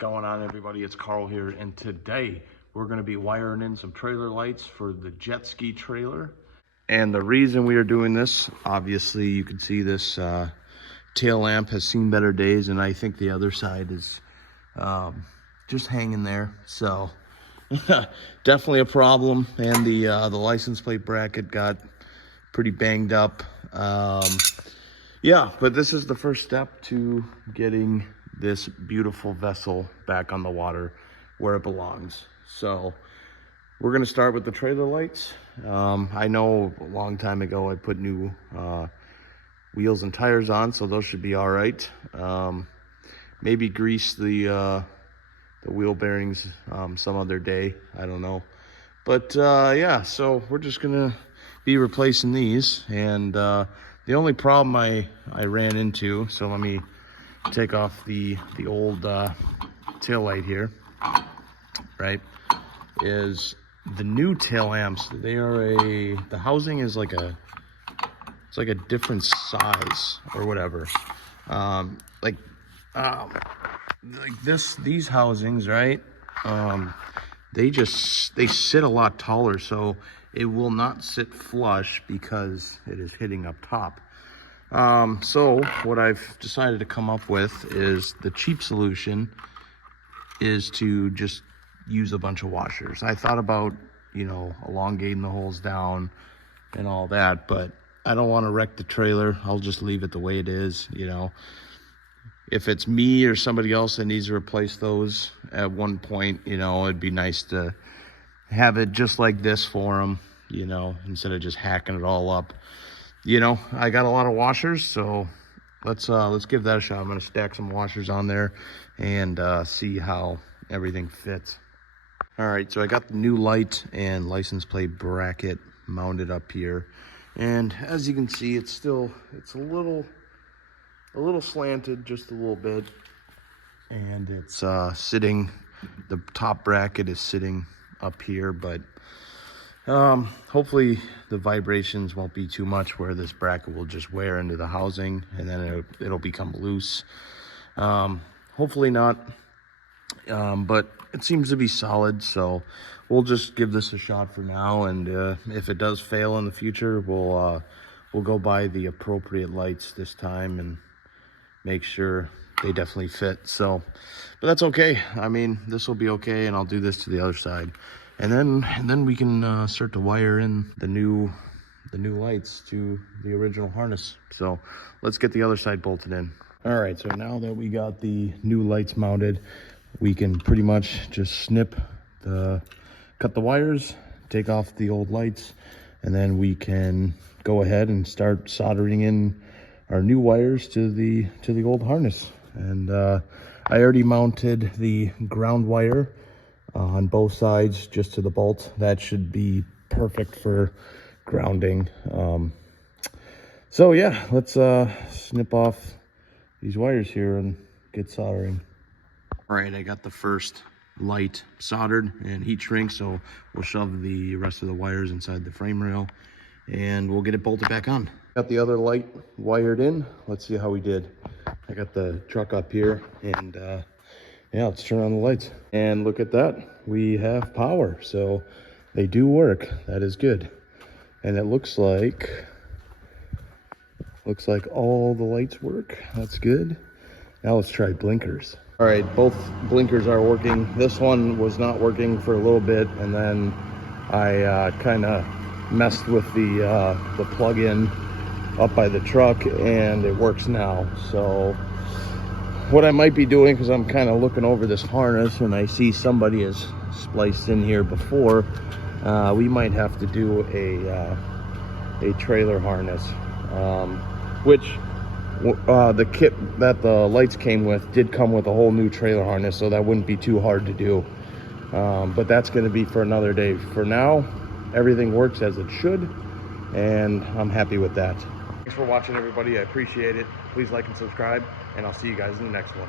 going on, everybody? It's Carl here, and today we're going to be wiring in some trailer lights for the jet ski trailer. And the reason we are doing this, obviously you can see this tail lamp has seen better days, and I think the other side is just hanging there. So definitely a problem, and the license plate bracket got pretty banged up. Yeah, but this is the first step to getting this beautiful vessel back on the water where it belongs. So we're going to start with the trailer lights. I know a long time ago I put new wheels and tires on, so those should be all right. Maybe grease the wheel bearings some other day. I don't know. But yeah, so we're just going to be replacing these. And the only problem I ran into, so let me take off the old tail light here, right, is the new tail lamps. They are the housing is like it's like a different size or whatever. Like these housings, right, they sit a lot taller, so it will not sit flush because it is hitting up top. So what I've decided to come up with is the cheap solution is to just use a bunch of washers. I thought about, elongating the holes down and all that, but I don't want to wreck the trailer. I'll just leave it the way it is. If it's me or somebody else that needs to replace those at one point, it'd be nice to have it just like this for them, instead of just hacking it all up. I got a lot of washers, so let's give that a shot. I'm going to stack some washers on there and see how everything fits. All right, so I got the new light and license plate bracket mounted up here, and as you can see, it's a little slanted, just a little bit, and it's sitting. The top bracket is sitting up here, but hopefully the vibrations won't be too much where this bracket will just wear into the housing and then it'll become loose. Hopefully not, but it seems to be solid, so we'll just give this a shot for now, and if it does fail in the future, we'll go buy the appropriate lights this time and make sure they definitely fit. So, but that's okay. I mean, this will be okay, and I'll do this to the other side. And then we can start to wire in the new lights to the original harness. So let's get the other side bolted in. All right, so now that we got the new lights mounted, we can pretty much just cut the wires, take off the old lights, and then we can go ahead and start soldering in our new wires to the old harness. And I already mounted the ground wire on both sides just to the bolt. That should be perfect for grounding. So yeah, let's snip off these wires here and get soldering. All right, I got the first light soldered and heat shrink, so we'll shove the rest of the wires inside the frame rail and we'll get it bolted back on. Got the other light wired in. Let's see how we did. I got the truck up here, and yeah, let's turn on the lights. And look at that, we have power, so they do work. That is good. And it looks like all the lights work. That's good. Now let's try blinkers. All right, both blinkers are working. This one was not working for a little bit, and then I kind of messed with the plug-in up by the truck, and it works now. So what I might be doing, because I'm kind of looking over this harness and I see somebody has spliced in here before, we might have to do a trailer harness, which the kit that the lights came with did come with a whole new trailer harness, so that wouldn't be too hard to do. But that's going to be for another day. For now, everything works as it should, and I'm happy with that. Thanks for watching, everybody. I appreciate it. Please like and subscribe, and I'll see you guys in the next one.